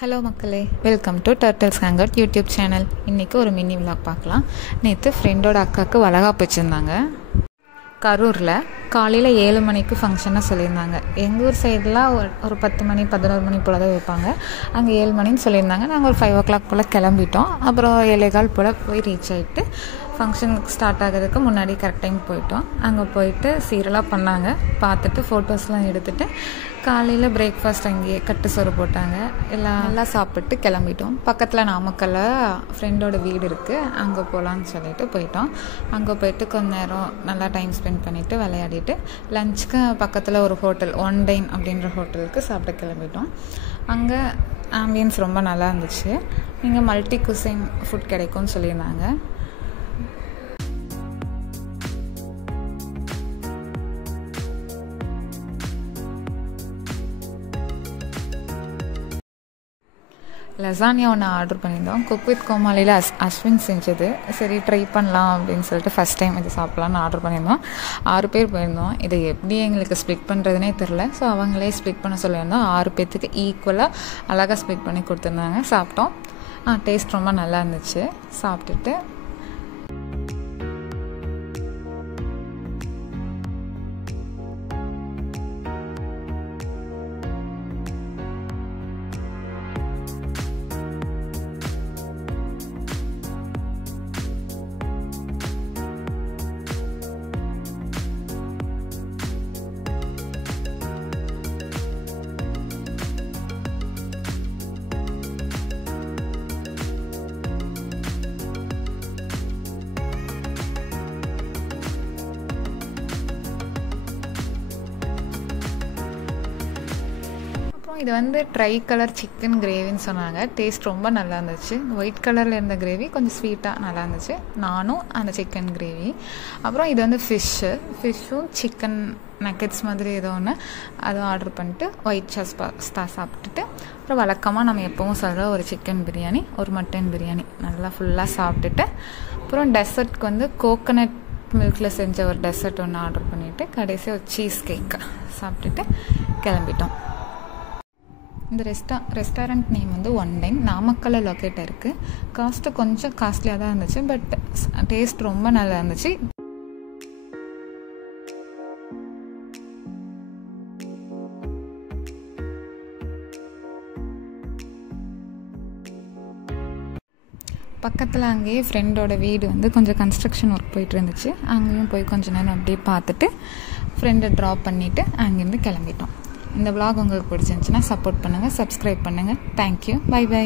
Hello மக்களே, welcome to turtles hangout YouTube channel. இன்றைக்கி ஒரு மினி விலாக் பார்க்கலாம். நேற்று ஃப்ரெண்டோட அக்காவுக்கு வளகாப்பு வச்சுருந்தாங்க. கரூரில் காலையில் 7 மணிக்கு ஃபங்க்ஷனாக சொல்லியிருந்தாங்க. எங்கள் ஊர் சைடெலாம் ஒரு 10 மணி 11 மணி போல் தான் வைப்பாங்க. அங்கே 7 மணின்னு சொல்லியிருந்தாங்க. நாங்கள் ஒரு 5 o'clock போல் கிளம்பிட்டோம். அப்புறம் 7:15 போல் போய் ரீச் ஆகிட்டு ஃபங்க்ஷனுக்கு ஸ்டார்ட் ஆகிறதுக்கு முன்னாடி கரெக்ட் டைம் போயிட்டோம். அங்கே போயிட்டு சீரெல்லாம் பண்ணாங்க. பார்த்துட்டு ஃபோட்டோஸ்லாம் எடுத்துகிட்டு காலையில் பிரேக்ஃபாஸ்ட் அங்கேயே கட்டு சோறு போட்டாங்க. நல்லா சாப்பிட்டு கிளம்பிட்டோம். பக்கத்தில் நாமக்கல்லில் ஃப்ரெண்டோட வீடு இருக்குது, அங்கே போகலான்னு சொல்லிட்டு போயிட்டோம். அங்கே போயிட்டு கொஞ்ச நேரம் நல்லா டைம் ஸ்பெண்ட் பண்ணிவிட்டு விளையாடிட்டு லஞ்சுக்கு பக்கத்தில் ஒரு ஹோட்டல் ஒன்டைன் அப்படின்ற ஹோட்டலுக்கு சாப்பிட கிளம்பிட்டோம். அங்கே ஆம்பியன்ஸ் ரொம்ப நல்லா இருந்துச்சு. இங்கே மல்டி குசைன் ஃபுட் கிடைக்கும்னு சொல்லியிருந்தாங்க. லசானியா ஒன்று ஆர்டர் பண்ணியிருந்தோம். குக் வித் கோமாளியில் அஸ்வின் செஞ்சது. சரி ட்ரை பண்ணலாம் அப்படின்னு சொல்லிட்டு ஃபஸ்ட் டைம் இது சாப்பிட்லான்னு ஆர்டர் பண்ணியிருந்தோம். 6 பேர் போயிருந்தோம். இதை எப்படி எங்களுக்கு ஸ்ப்ளிட் பண்ணுறதுனே தெரில. ஸோ அவங்களே ஸ்ப்ளிட் பண்ண சொல்லியிருந்தோம். 6 பேர்த்துக்கு ஈக்குவலாக அழகாக ஸ்ப்ளிட் பண்ணி கொடுத்துருந்தாங்க. சாப்பிட்டோம். டேஸ்ட் ரொம்ப நல்லா இருந்துச்சு. சாப்பிட்டுட்டு இது வந்து ட்ரை கலர் சிக்கன் கிரேவின்னு சொன்னாங்க. டேஸ்ட் ரொம்ப நல்லா இருந்துச்சு. ஒயிட் கலரில் இருந்த கிரேவி கொஞ்சம் ஸ்வீட்டாக நல்லா இருந்துச்சு. நானும் அந்த சிக்கன் கிரேவி. அப்புறம் இது வந்து ஃபிஷ்ஷும் சிக்கன் நக்கெட்ஸ் மாதிரி ஏதோ ஒன்று அதுவும் ஆர்டர் பண்ணிட்டு ஒயிட் சாஸ் பாஸ்தா சாப்பிட்டுட்டு அப்புறம் வழக்கமாக நம்ம எப்போவும் சொல்கிற ஒரு சிக்கன் பிரியாணி, ஒரு மட்டன் பிரியாணி நல்லா ஃபுல்லாக சாப்பிட்டுட்டு அப்புறம் டெசர்ட்க்கு வந்து கோகனட் மில்கில் செஞ்ச ஒரு டெசர்ட் ஒன்று ஆர்டர் பண்ணிவிட்டு கடைசியாக ஒரு சீஸ் கேக்கு சாப்பிட்டுட்டு கிளம்பிட்டோம். இந்த ரெஸ்டாரண்ட் நேம் வந்து ஒன்டைன், நாமக்கல்ல லொக்கேட் இருக்குது. காஸ்ட்டு கொஞ்சம் காஸ்ட்லியாக தான் இருந்துச்சு. பட் டேஸ்ட் ரொம்ப நல்லா இருந்துச்சு. பக்கத்தில் அங்கேயே ஃப்ரெண்டோட வீடு வந்து கொஞ்சம் கன்ஸ்ட்ரக்ஷன் ஒர்க் போயிட்டு இருந்துச்சு. அங்கேயும் போய் கொஞ்சம் நேரம் அப்படியே பார்த்துட்டு ஃப்ரெண்டை ட்ராப் பண்ணிவிட்டு அங்கேருந்து கிளம்பிட்டோம். இந்த vlog உங்களுக்கு பிடிச்சிருந்துச்சுன்னா சப்போர்ட் பண்ணுங்கள், சப்ஸ்கிரைப் பண்ணுங்கள். Thank you, by.